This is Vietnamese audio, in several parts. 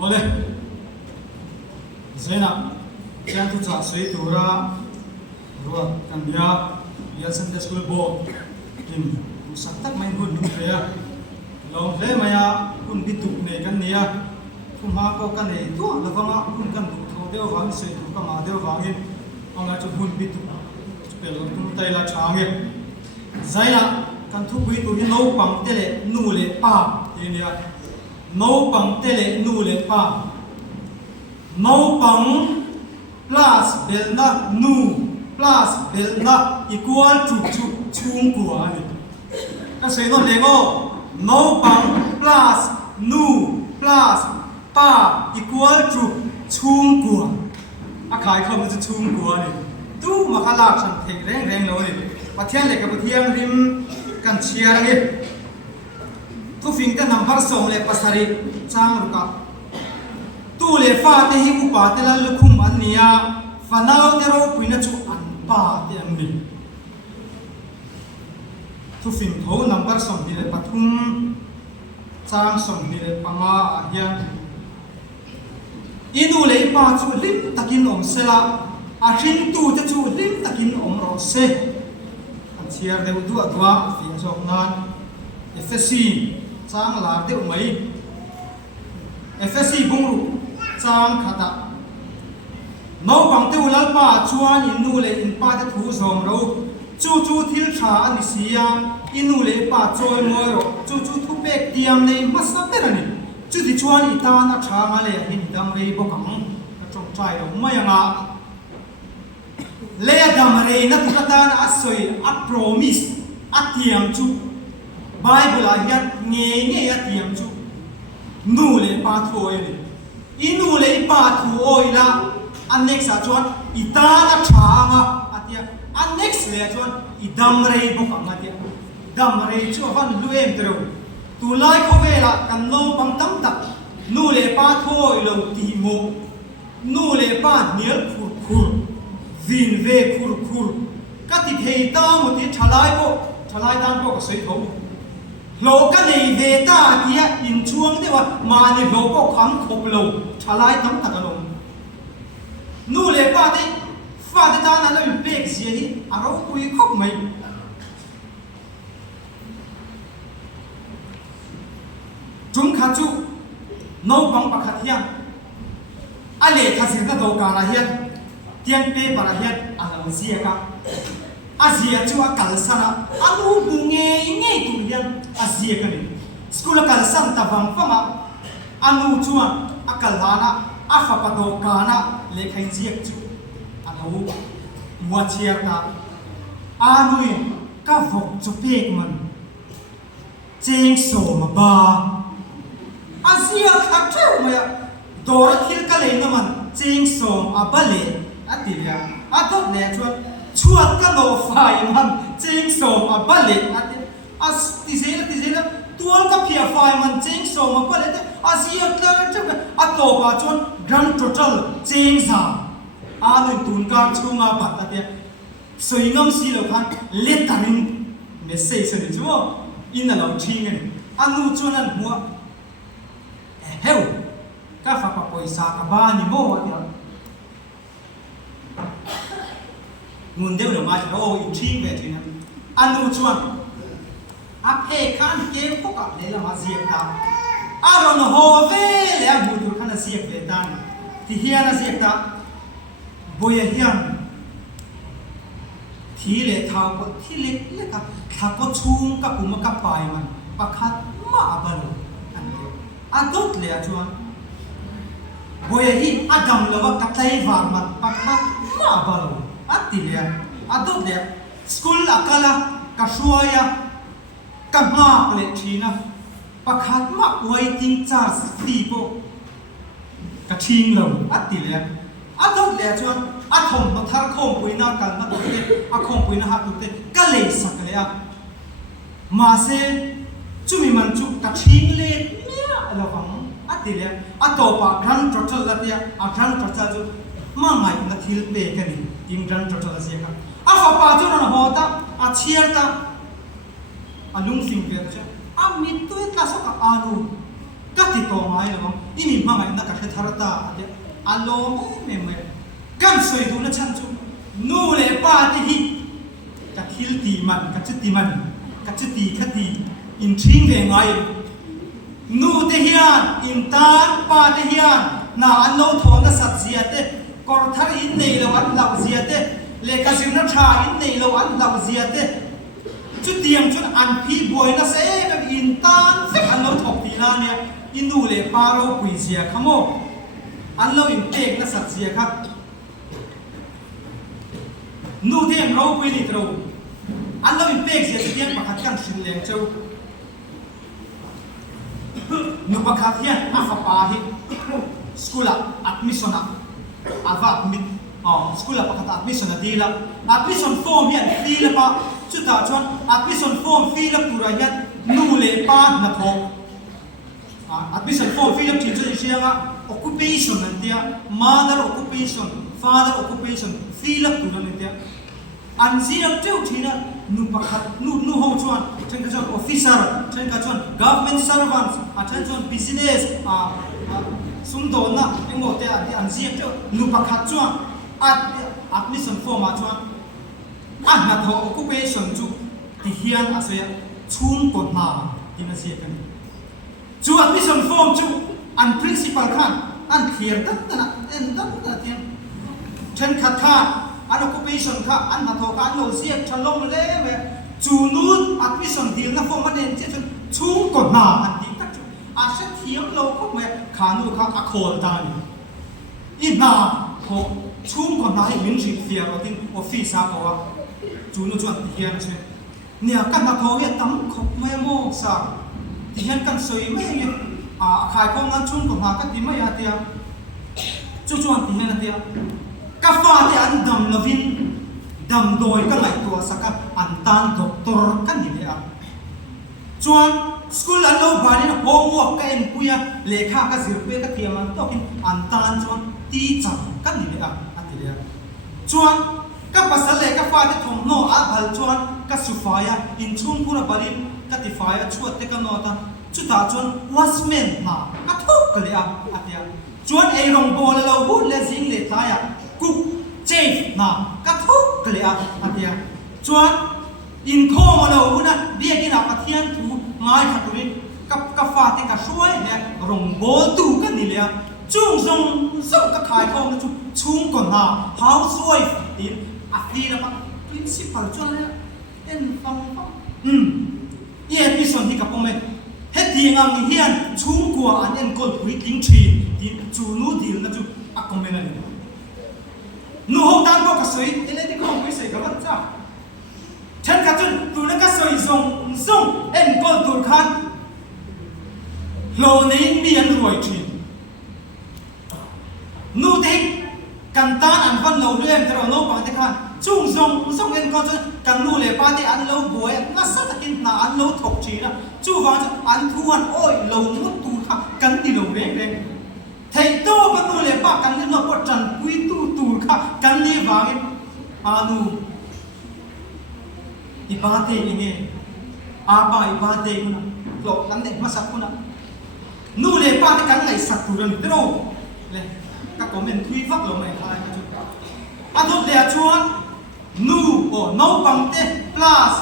Oleh, Zainab, jangan tu cak sui tura, ruat kan dia Sunday school bo, tim saktak main pun dia, long le maya pun dituk ne kan dia, pun hako kan dia tu, lafanga pun kan tu dia orang sui tu kan ada orangin, orang tu pun dituk, pelor tu tay la change, Zainab kan tu bui tu ni nau pang tele nu le pa dia. Nau pang tele nu le pa nau pang plus belna nu plus belna equal to chung kwa ni ka sei no lengo nau pang plus nu plus pa equal to chung kwa a khai khomจะchung kwa ni tu ma khala chan thek reng lo ni pathian le ka pathian rim kan chia ni tu fin ka number song le pasari chang ruka tu le fa te hi upa te la lukhum an nia fanau te ro puina chu an pa te an ni tu fin tho number song bi le pathum chang song bi le panga a hian inu le pa chu lim takin om sela a thin tu te chu lim takin om ro se an chiar de du atwa fi jok nan FSC Sang là điều mấy FSC bung ru sang khata nấu bằng tiêu lal pa chuan inu le in pa te thu zom ro chu thil tha ani sia inu le pa choi moi ro chu thu pek tiam le masa perani chu ti chuan i ta na tha nga le hin dam re bo kang na chong chai ro mai anga le dam re na tu ta na asoi a promise a tiam chu Bible ayat nghe tiam chu nu le pa thoi ni inu le pa thoi la annex a chuan itana thanga atia annex le chuan idam rei bo kanga tia dam rei chu han luem tro tu lai ko vela kan no pang tam tak nu le pa thoi lo ti mo nu le pa niel khur vin ve khur ka ti thei ta mo ti thalai dan ko ka sei tho lo ka nei ve ta tia in chuang de wa ma ni lo ko kham khop lo thalai tam tak lo nu le pa te fa te ta na lo pek sia ni a ro pui khop mai chung kha chu no bang pa kha hian a le kha sin na do ka la hian tian pe pa la hian a lo sia ka Asia cua kalsana anu bunge tu yang Asia kan sekolah kalsan tabang fama anu cua akalana afa padokana lekai jiak cu anu muaciata anu ka vok cupek man ceng so ba Asia kacau maya dora kil kalai naman ceng so abale atilia atot le cua chuat ka no fai man ching som a balet as tizela tual ka phia fai man ching som a balet asia tlar chak a to pa chon grand total ching sa a nu tun ka chunga bat ta soingam si lo khan letarin message ni chu in na lo thing ni anu chon an mua heu ka fa pa poisa ka ba ni mo wa nguồn đeo được mai rồi in chi về thì anu chuan áp hệ khan kế phúc ạ đấy là mà diệt ta rồi nó hồ về là bùi được khăn là diệt về ta thì hiền là diệt ta bùi hiền thì lệ thao có thì lệ cả thao có chung các bùi mà các bài mà bạc khát mà bận tốt lệ chuan bùi hiền Adam là các tay vàng mà bạc khát mà bận Atilia, adot dia, school akala, kasuaya, kamha plechina, pakhat ma waiting charge tipo, kaching lo, atilia, adot dia chuan, athom ma thar khom puina kan ma tutte, akhom puina ha tutte, kalei saklea, ma se chumi man chu kaching le mia alavang, atilia, atopa grand total latia, a grand total chu, ma ngai na thil pe kani. Ingran total asia ka afa pa chu na hota a chiar ta alung sing ve cha a mit tu tla so ka anu ก็ติดต่อมาอย่างนั้นอีมีมาไงนักการเทารตาเดี๋ยวอารมณ์ไม่กันสวยดูนะฉันจูนู่เลยป้าที่ฮิกัดฮิลตีมันกัดจุดตีมันกัดจุดตีขัดตีอินทิ้งเองไงนู่เทียนอินตาป้าเทียนน่าอันโน้ทอนนัสัตเสียเตกอร์ทัรอินในเราอันเราเสียเตเลกัสิมนัชชาอินในเราอันเราเสียเตจุดเดียมจุดอันพีบอยนะเซ่แบบอินตาอันโน้ถกตีน่าเนี่ยอินดูเลยป้าเราปุยเสียขโมอันเราอินเอกนัสัตเสียครับนู่เทียมเราปุยนี่เราอันเราอินเอกเสียจุดเดียมประคัดกันสินเลี้ยงเจ้านุบขัดเฮียอาฟาปาฮิสกุลอัดมิชนะอาฟามิดสกุลประคัดอัดมิชนะดีละอัดมิชนฟอร์มเฮียฟีละปะจุดตาชวนอัดมิชนฟอร์มฟีละปุระยันนู่เลปาหน้าทองอัดมิชนฟอร์มฟีละที่จะเชียงอ่ะ occupation นั่นเดีย mother occupation father occupation ฟีละปุระนั่นเดียอันเสียเจ้าที่นะนูประคัดนูห้องชวนเช่นกับชวน officer เช่นกับชวน government servants เช่นชวน business สุนทรนะเอ็งบอกแต่อันเสียเจ้านูประคัดชวนadmission form ชวนอันนั้นเขา occupation จูที่เฮียนอาศัยชุนกฎหมายที่นั่นเสียกันจู admission form จูอัน principal ขันอันเขียนตั้งแต่นั้นเทียนเช่นขัดข้าอัน occupation ค่ะอันมาทอการโลเซียฉลองเล่เวจูนูด admission ดีนะฟอร์มันเองเจ้าชุนกฎหมายอันดีตั้งจูอาเซียเทียมโลก็เวขานูค่ะอโคลตานีอีน่าโหชุนกฎหมายมินจิเฟียร์ทิ้ง office อ่ะว่าจูนูจวนที่เฮียนใช่เนี่ยกันมาทอเวตั้มขบไม่โม่สักที่เฮียนกันสวยไม่เงี้ยขายของงานชุนกฎหมายกันดีไม่ยาเดียจูจวนที่เฮียนเดียกาฟาที่อันดำลวินดำโดยก็ไหลตัวสักอันตันด็อกเตอร์กันนี่เลยอ่ะจวนสกุลอันโลบานี่นะโฮมวอกกันปุยเลขาก็สิบเปก็เทียมมันต้องกินอันตันจวนตีจังกันนี่เลยอ่ะอันนี้เลยจวนก็ภาษาเลกาฟาที่ทงโนอาบัลจวนก็สุฟายอินชุมพูระบาลินก็ติฟายชวดเตกันโนตันจุดตาจวนวัสเมนมาก็ทุกกันเลยอ่ะอันนี้จวนไอรองโบเราพูดเลสิงเลทายกุ๊กเจฟนะก็ทุกกเลยอ่ะอันเดียจวนอินโคมาเราพูดนะเบียกินอ่ะปะเทียนถูง่ายขัดตุลินกับฟาติกับช่วยเนี่ยรองโบตูกันนี่เลยอ่ะจุ่งส่งก็ขายของนะจุ่ชุ่มก่อนนะเฮาสวยอินอ่ะพี่นะปะ principal จวนเนี่ยเอ็นฟังเยี่ยมีส่วนที่กับผมเองเฮ็ดดีงามเฮียนชุ่มกว่าอันเอ็นกอลวิดิ้งทรีดีจูนูดีนะจุอ่ะคอมเมนต์นี่นูห้องด้านก็กระสุยเอเลติคอมไม่ใส่กับมันจ้าฉันกระจุนตัวนั้นกระสุยส่งเอ็นก็ตัวขันโลนี้มีอันรวยจริงนูเด็กกันตานอันฟันเราเรื่องแต่เราโน้ปังแต่ขันจุ่งส่งเอ็นก็จะกันนูเลยป้าที่อันเราบวยมาสักกินนาอันเราถกจีนะจู่ว่าจะอันทวนโอ้ยเรามุดตัวขันกันที่เราเร่งเทโต้กันนูเลยป้ากันนี่เราปวดจันปุยตูค่ะกันนี่วางนูอิบาเตยังไงอาบาอิบาเตมันหลอกกันเด็กมาสักคนนูเลยป้าที่กันไหนสักตัวนึงเท่าเลยก็คอมเมนต์ทวีฟักลงในไลน์กันจุดอันนู้นเดียชวนนูโนบังเต plus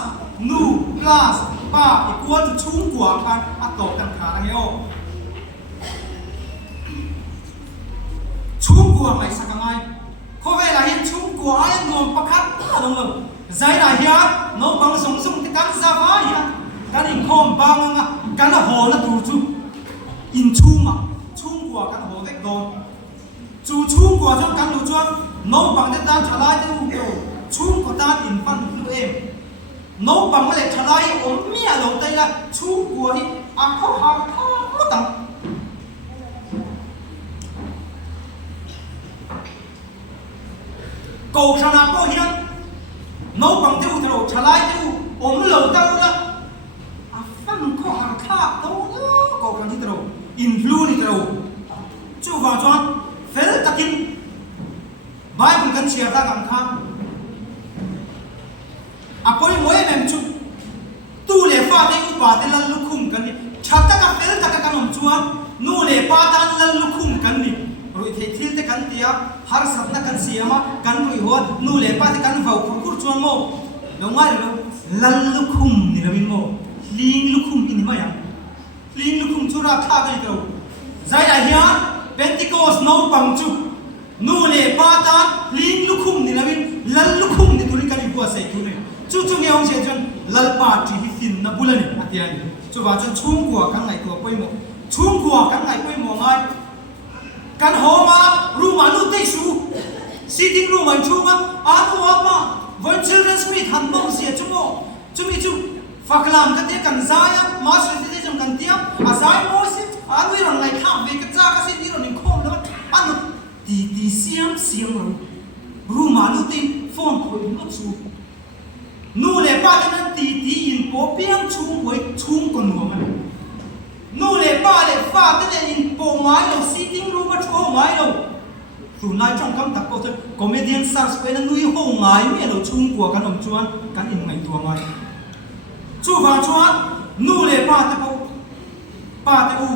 นู plus ป้าอีกว่าจะชุ่มกว่ากันอัตโตกันขาอะไรโอชุ่มกว่าไหมสักไงเขาเวลาเห็นชุ่มกว่าไอ้นวลประคับลงเลยใจไหนเฮียโน้บังส่งที่กันซาฟ้าเฮียกันอินคอมบังอ่ะกันละหอละตูจูอินชุ่มอ่ะชุ่มกว่ากันหอเด็กโดนชุ่มกว่าจนกันดูจวนโน้บังได้ด้านทลายได้ดูเดียวชุ่มกว่าด้านอินฟันดูเองโน้บังไม่ได้ทลายอมเมียลงได้ละชุ่มกว่าที่อ่ะเขาหาไม่ต่างกูชนะพวกเฮียโน้บังเดียวเราทลายเดียวอมเหลวเดียวละฟังเขาหาข้าตัวกูกันที่เราอินฟลูนี่เราจู่ว่าจวนเฟลตะกินบายมันกันเชียร์ได้กันข้างพอมวยแม่จู่ตู้เลี้ยฟ้าได้อุปาเดลันลุกคุ้มกันนี่ชัดตะกับเฟลตะกับกันอมจวน le pa tan lal lukhum kan ni roi the thil te kan tia har sapna kan siama kan roi ho nu le pa te kan vau khur khur chuan mo lo ngai lo lal lukhum ni lo mo ling lukhum in ma ya ling lukhum chura tha kai ko zai a hian Pentecost no pang chu nu le pa tan ling lukhum ni lo lal lukhum ni turi kan bu sai tu ne chu chu nge ong se chun lal pa ti hi fin na bulani atiani chu ba chun chung kwa kan ngai ko poi mo chung kwa kan ngai poi mo ngai kan ho ma ru ma lu te su sitting room man chu ma anu wa ma von children's meet han bong sia chu mo chu mi chu faklam ka te kan zaya ma se te jam kan tiam a zai mo se anu ron ngai kham ve ka cha ka se ni ron khom lo anu ti siam ru ma lu te phone ko no chu nu le pa nan ti in po piang chung hoi chung kon mo man nu le pa le fa te in po mai lo sitting room ma chu mai lo tu nai trong kam tak ko te comedian stars pe na nui ho ngai me lo chung kwa kan om chuan kan in ngai tua ngai chu wa chuan nu le pa te u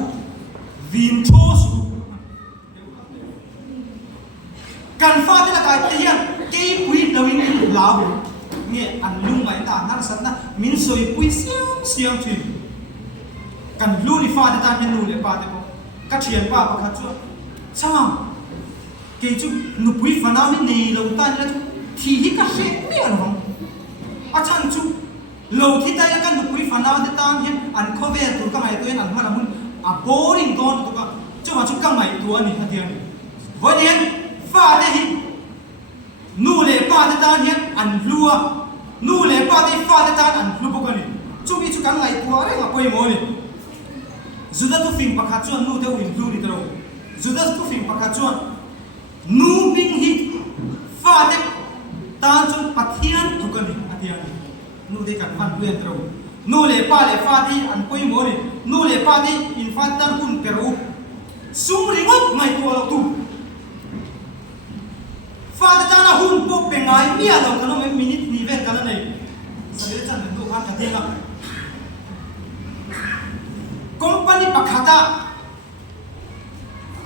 vin cho su kan fa te la kai te hian ke pui lo in la ho nghe ăn lung mai ta nan san na min soi pui siang thi kan lu ni fa de ta min nu le pa de ko ka thian pa pa kha chu chang ke chu nu pui fa na mi nei lo ta ni la thi hi ka se mi an hong a chan chu lo thi ta ya kan nu pui fa na de ta hian an kho ve tu ka mai tu an ma la mun a boring don tu ka chu ma chu ka mai tu ani ha tian vo dien fa de hi nu le pa de ta hian an lua nu le pa te fa te tan an lu bokani chu mi chu kan ngai tua re nga poi mo ni zuda tu fing pakha chuan nu te win lu ni tro zuda tu fing pakha chuan nu bing hi fa te tan chu pathian tu kani atian nu de kan fan uen tro nu le pa ti an poi mo ni nu le pa ti in fa tan kun peru sum ringot ngai tua lo tu fa te tan a hun po pe ngai mi a lo kan me minute ni ve kan nei sa le chan du khan ka denga company pakhata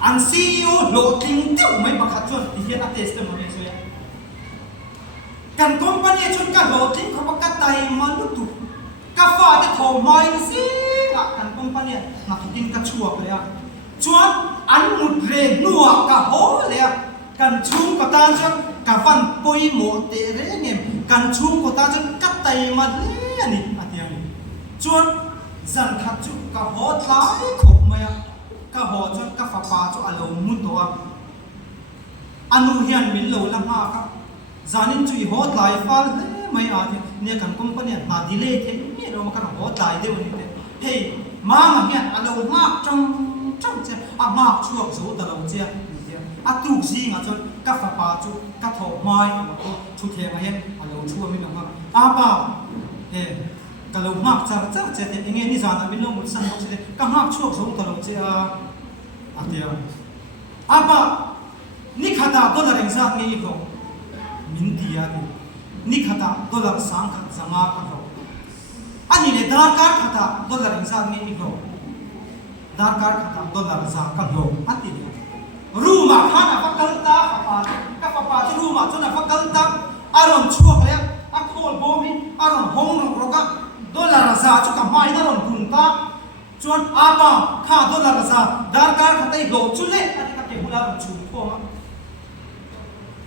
an CEO lo ting tiu mai pakhat chon ti hian a test ma me so ya kan company chon ka lo ting kho pakat tai ma lu tu ka fa te tho mai si ka kan company na tu ting ka chua ka ya chuan an mut re nuwa ka ho le kan chung ko tan chon ka van poi mo te re ngem kan chung ko tan chon kat tai ma le ani atiang chuan zan khat chu ka ho thlai khop maya ka ho chon ka fa pa chu alo mun to anu hian min lo la ma ka zanin chu ho thlai fal le mai a ne kan company na delay the ni ro ma kan ho thlai de ni te hey ma ma hian alo ma trong che a ma chuak zo da lo che a tu si nga chon ka fa pa chu ka tho mai ma ko thu the ma hen a lo chu mi ma a pa ka lo mak char che te nge ni zan a min lo mu san lo che ka mak chuak zo ta lo che a tia a pa ni khata dollar eng zat nge ko min dia ni khata dollar sang khat zanga ka ho ani le dar kar khata dollar eng zat nge ko dar kar khata dollar za ka ho ati Ruma khana fakalta ka papa ruma chuna fakalta aron chuak le a khol bomi aron hong roka dollar za chu ka mai na ron bunta chuan apa kha dollar za dar kar khatai lo chule ani ka ke hula chu thoma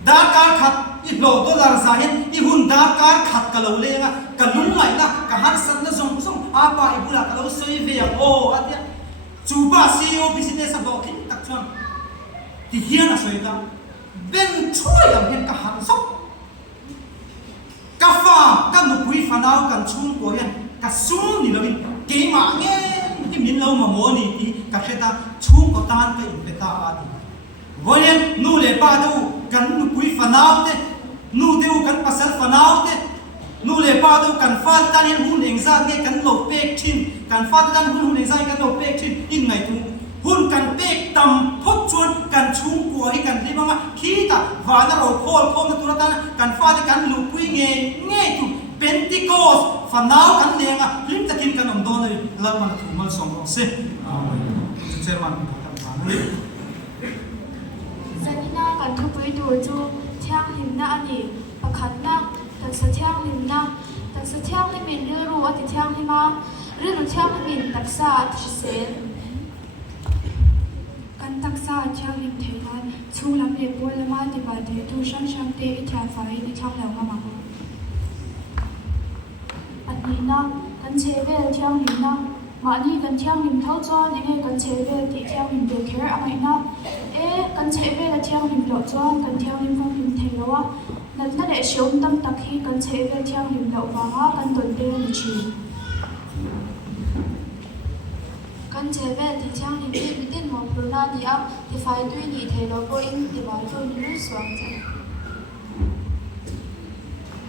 dar kar khat i lo dollar za hen i hun dar kar khat ka lo le nga ka lung mai na ka har san na zong apa i bula ka lo soi ve ya o atia chu ba CEO business a lo kin tak chuan ti hian a soi ta ben choi am hen ka han sok ka fa ka nu pui fa nau kan chung ko hian ka sum ni lo ke ma nge ti min lo ma mo ni ti ka kheta chung ko tan ka in pe ta a ti voyen nu le pa du kan nu pui fa nau te nu deu kan pasal fa nau te nu le pa du kan fa tan hin hun eng za nge kan lo pek thin kan fa tan hun eng za kan lo pek thin in ngai tu hun kan pek tam phot chuan kan chung ko hi kan ri ma khi ta wa na ro khol na tu ta kan fa de kan lu pui nge tu Pentecost fa nau kan lenga lim takin kan om don la man tu mal song se amen chairman Zanina kan thu pui dur chu thiang lim na ani pakhat na tak sa thiang lim na tak sa thiang lim min ril ru ati thiang hima ril ru thiang lim tak sa ati sen kan tak sa thiang lim theilan chu lam le pol lama ti ba de tu sham sham te I thia fai ni thang law ma ma ani na kan cheve thiang lim na ma ni kan thiang lim thau cho ni nge kan cheve ti thiang lim de kher amai na kan cheve la thiang lim lo chuan kan thiang lim phong lim thei lawa nat na le shom tam tak hi kan cheve thiang lim lo wa kan ton te ni chi kan cheve ti thiang lim ti bitin mo pruna ni a ti fai tu ni thei lo ko in ti ba chu ni lu swang cha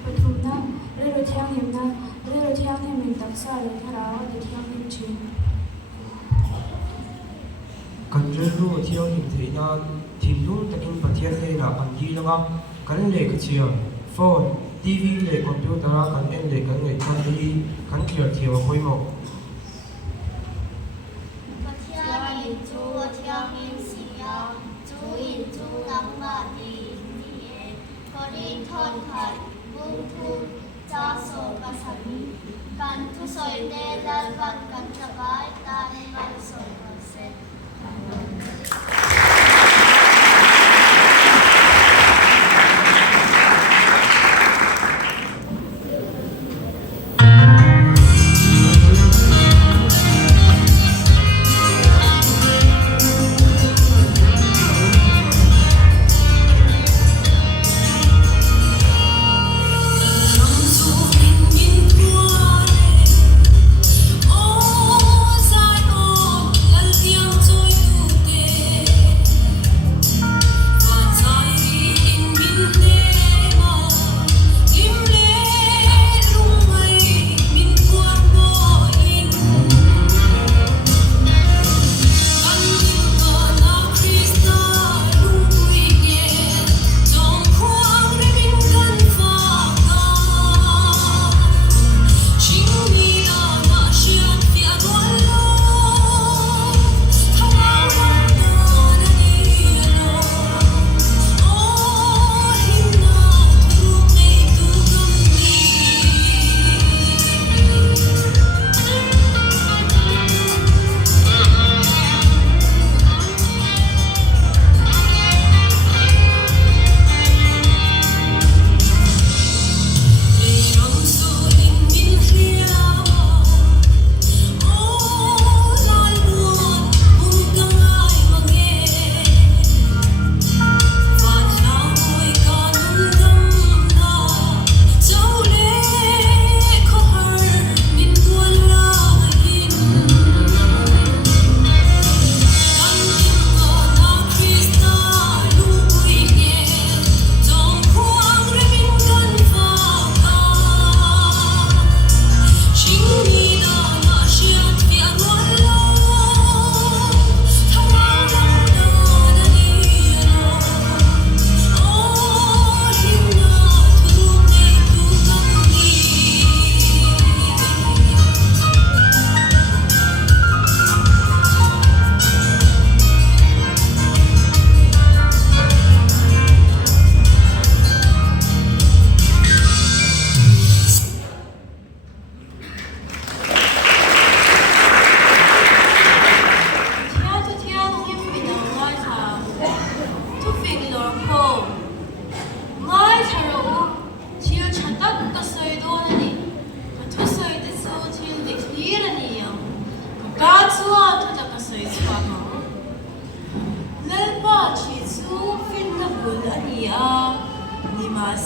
pathum na re thiang lim na re thiang lim min tak sa le thara ti thiang lim chi kan relu thiang lim theina thinlung takin pathian leina kan gi langa kan le ka chia phone TV le computer kan en le kan ngai kan hi kan clear thiaw khoimo pathian lim chu thiang lim sia chu in chu ngama ni ni e kori thon khat bung thu cha so pasani kan thu soi te dal van kan chabai tan man so se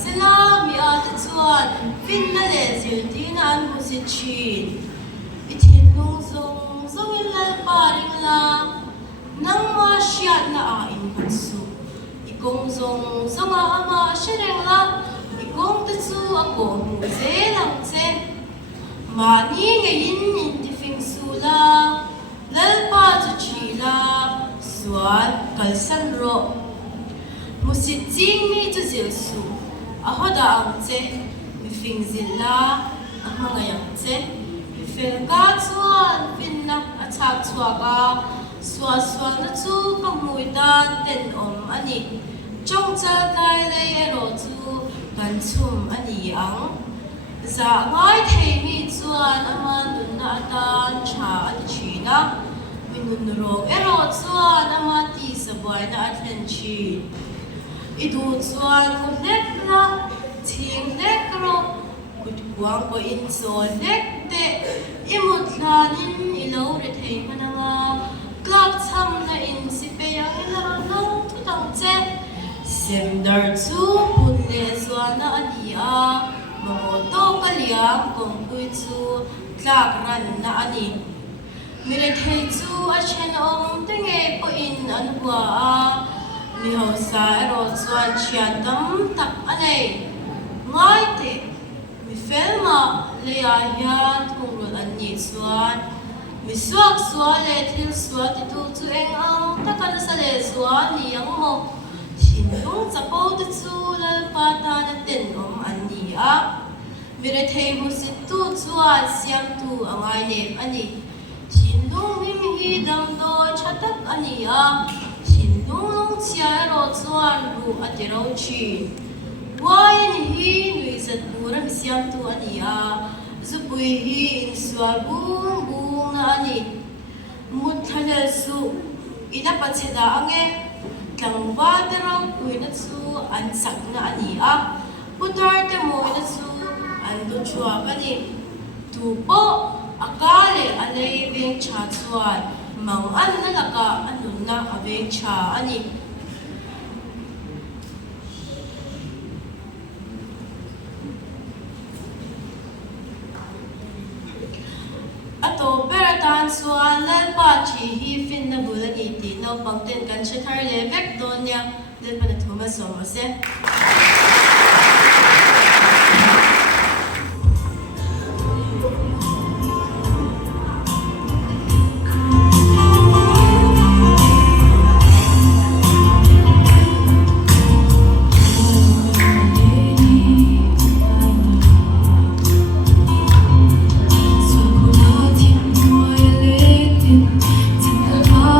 Sila mi atuan fin na le zildin an musichin itin nung zong zong ilal paring la nang ma siat na a in kansu igong zong zong a ama shereng la igong tatsu ako muze lang tse ma ni ngayin intifing sula lal pa tu chila suat kalsan ro musit jing mi tu zil su ahoda ang tse mi fing zilla ang mga yang tse mi fel ka chuan fin na achak chua ka xóa xóa nó chú bằng mùi đan tên ani trong cha tai lê ero chú gần chum ani ang za ngai thei mi chuan aman nun na tan cha at china minun ro ero chuan ama ti saboi na athen chi idu chuan ko lek na thing lek ro kut kuang ko in so lek te imut lanin ilo re thei mananga klak cham na in si pe yang ila no tu tang che sendar chu pun le chuan na ani a mo to kaliam kong pui chu klak ran na ani mire thei chu a chen om te nge po in an bua a mi ho sa ro chuan chian tam tak anei ngai te mi felma le a hian kong ro an ni chuan mi suak sual le thil sual ti tu chu eng ang takan sa le sual ni ang mo hin lung chapo tu chu lal pa ta na ten om an ni a mire thei mu si tu chuan siam tu angai ne ani Sindung mimi dam do chatak ania Sindung long chia ro chuan ru atiro chi Wain hi nui sat puram siam tu ania Zupui hi in sual bung bung na ani Mut halal su ina pacheda ange Tlang vadarang pui na chu an sak na ania Putar te mo na chu an do chua ani Tupo akale alay beng cha chuan mang an na laka anun na abeng cha ani ato peratan chuan lal pa chi hi fin na bulani ti no pangten kan chathar le vek don nya lal pa na thuma so se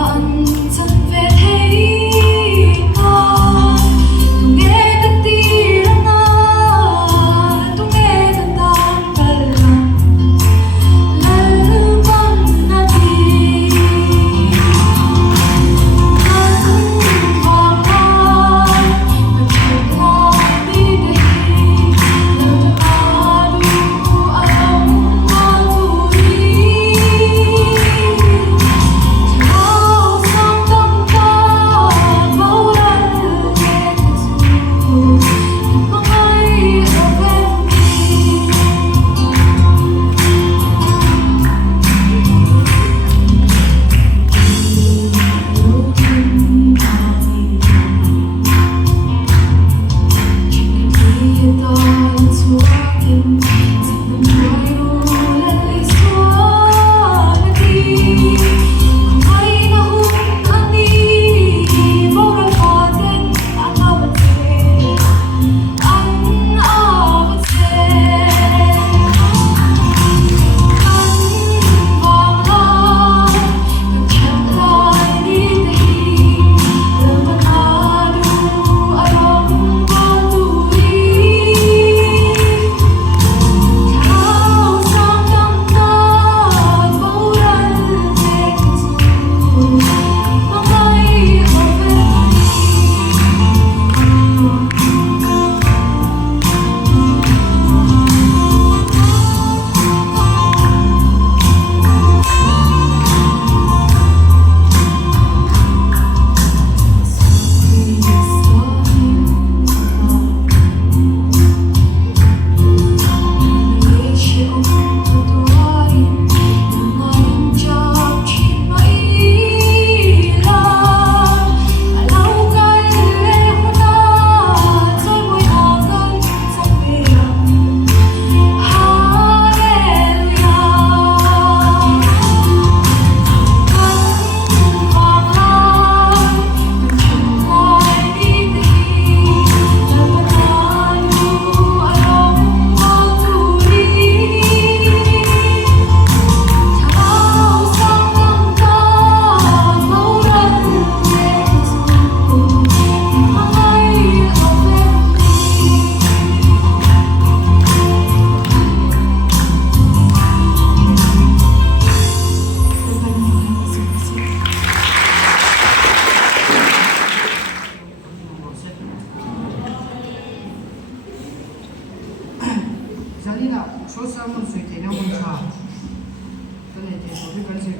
Hãy subscribe cho kênh Ghiền Mì Gõ để không bỏ lỡ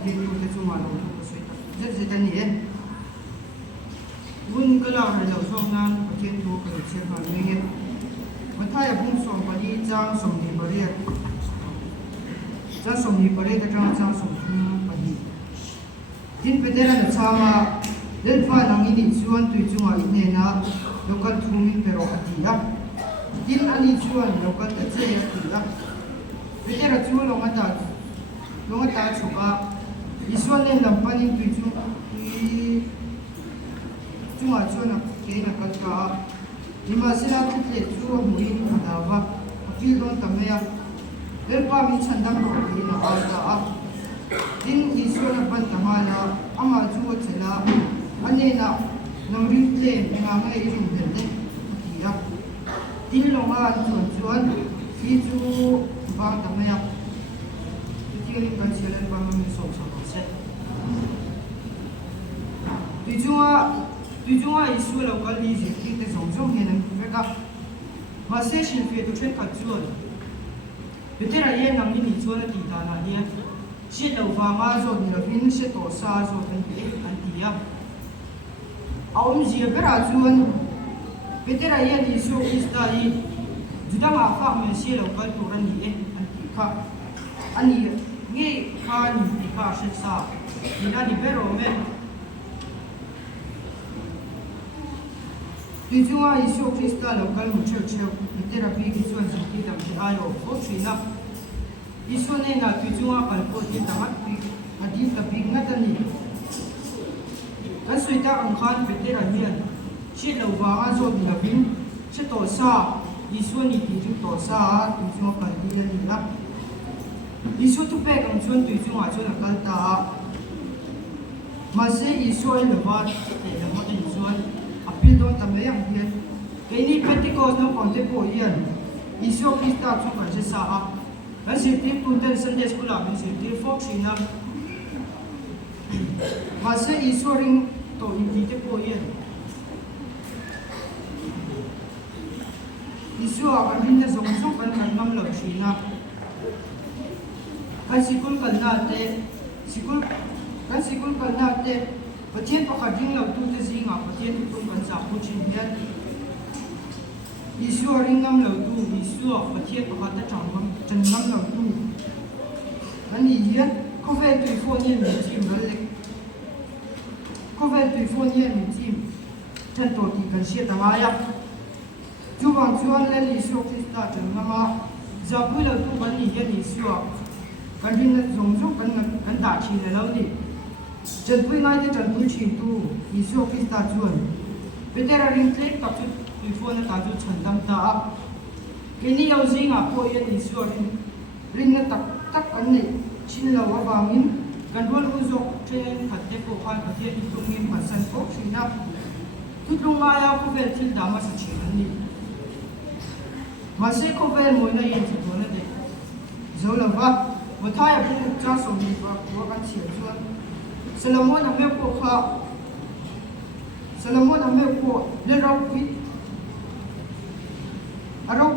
tin tu te chu ma lo tu sui ta je ta ni bun ka la har lo so nan pathian tu ka che ha ni ma thai bung som pa ni chang som ni ba ria cha som ni ba ria ta chang som pa ni tin pe dera na chama del fa nang ni chuan tu chu ma ne na local thumin pero atia tin ani chuan local ta che atia pe dera chu lo ta chuka isuan len lam panin tu chu cuma chuan ke na kal ka lima sila tle chu hui na wa apil don tamaya del pa mi chandam ro ke na ka din isuan pan tamala ama chu chela ane na nang rin tle nga mai rin den ne ya tin lo ma chuan fi chu ba tamaya ti kan selen ba mi so se Tujua isu lo kal hi je ki te zong he nan veka ma se shin fe tu chen ka chuan betera ye nam ni chuan ti ta na ye she lo va ma zo ni lo vin she to sa zo tan pe an ti ya aum ji bera chuan betera ye ni su ista yi juda ma fa me she lo kal tu ran ni an ti kha ani nge kha ni ti kha she sa ni na ni bero me Tujua isu Krista local church therapy isuan sakti tam ti ayo o china isu ne na tujua kalpo ti tamat pi adi ta big na tani kan suita ang khan petera hian chi lo wa ga zo ni la bin che to sa isu ni ti ju to sa tujua kal ti ni la isu tu pe kan chuan tujua chuan kal ta ma se isu le wa te la ma ti chuan apil don tamay ang hiyan kay ni Pentecost ng konti po yan isu Krista chu kan se sa a kan si ti punten Sunday school amin si ti fox ina masa isu ring to hindi po yan isu amin na zong kan nam lo sina kan sikul kan nate sikul kan nate patien pa kading law tu te zinga patien tu kan sa ku chin hian isu ring nam law tu isu patien pa ta chang mam chen nam law tu ani hian ko ve tu fo ni ni chim ral le ko ve tu fo ni ni chim chen to ti kan sia ta ya chu wang chuan le isu Krista chen ma za pu law tu ban ni hian isu kan rin na zong kan da chi le law ni Jan pui ngai te jan pui chin tu isu Krista chuan betera ring tlek tak chu tuifon ta chu chandam ta keni au zinga po yan isu ring na tak an nei chin lo wa bangin kan rol u zo tren khatte ko khan pathe itungin pasan ko sina tutlung ma ya ko vel thil da ma sa chin an ni ma se ko vel moi na yen chu na de zo la wa ma thaya pu cha so ni ba ko kan chi chuan Solomon ame ko le rau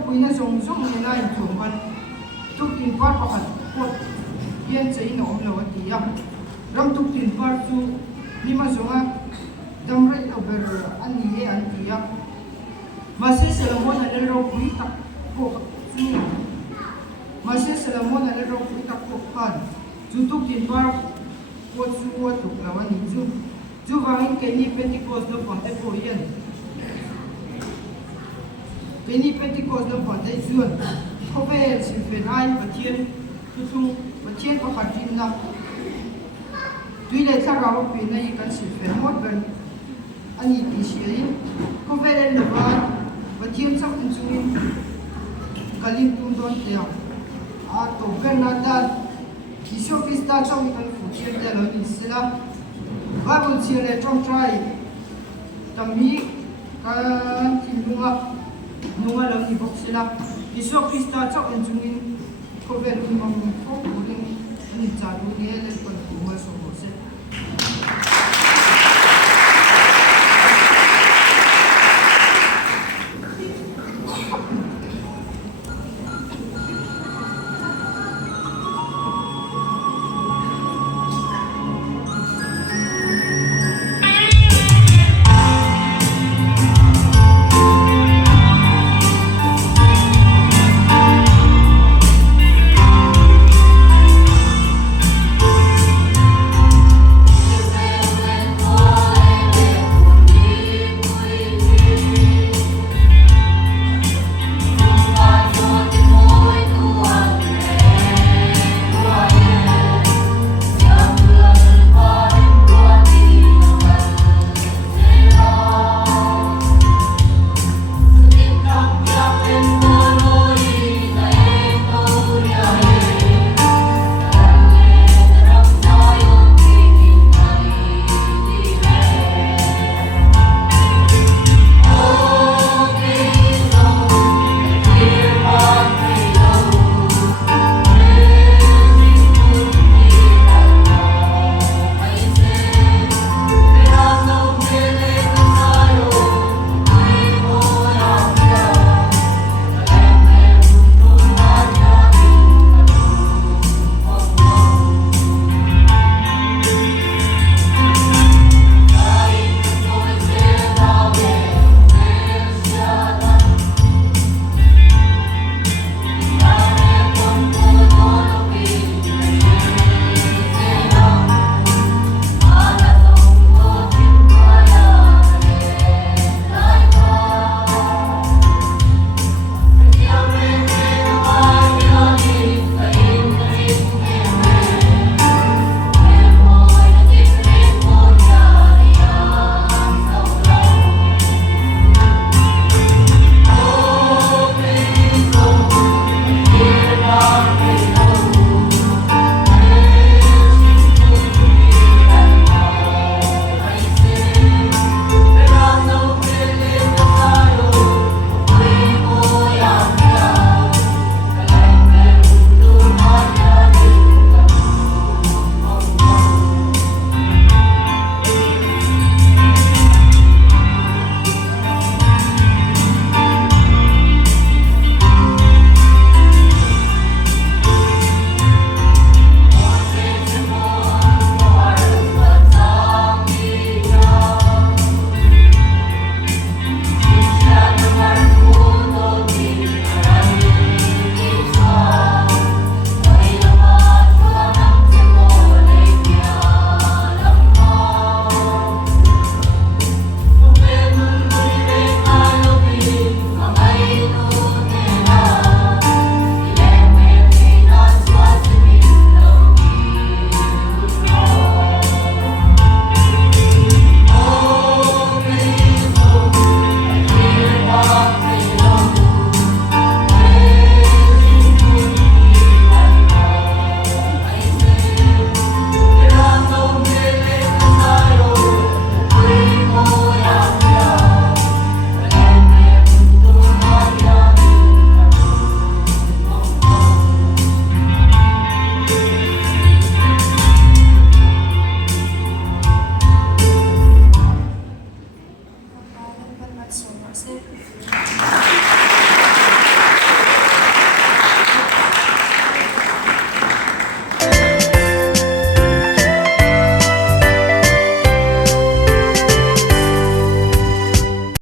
pui na zong ne na in thum ban tuk tin par pakhat pot yen chei no om lo atia ram tuk tin par chu lima zonga damrai over ani e antia ma se Solomon le rau pui tak ko chu ma se Solomon le rau pui tak ko khan chu tuk tin par what tu lawan itu wangin kini Pentecost no ponte po yan kini Pentecost no ponte juan ko ve sinfenai patien tutung patien pa khatin na tuile tharaw pe na ikan sinfen mod ban ani ti siai ko ve le lawan patien sa unsungin kalim tum don tia a to ganada isu Krista trong ikan fuchien te lo ni sila Bible chile trong try tami kan tinunga lo ni bok sila isu Krista trong enjungin ko velun mam ko uling ni cha du ne le kon ko so se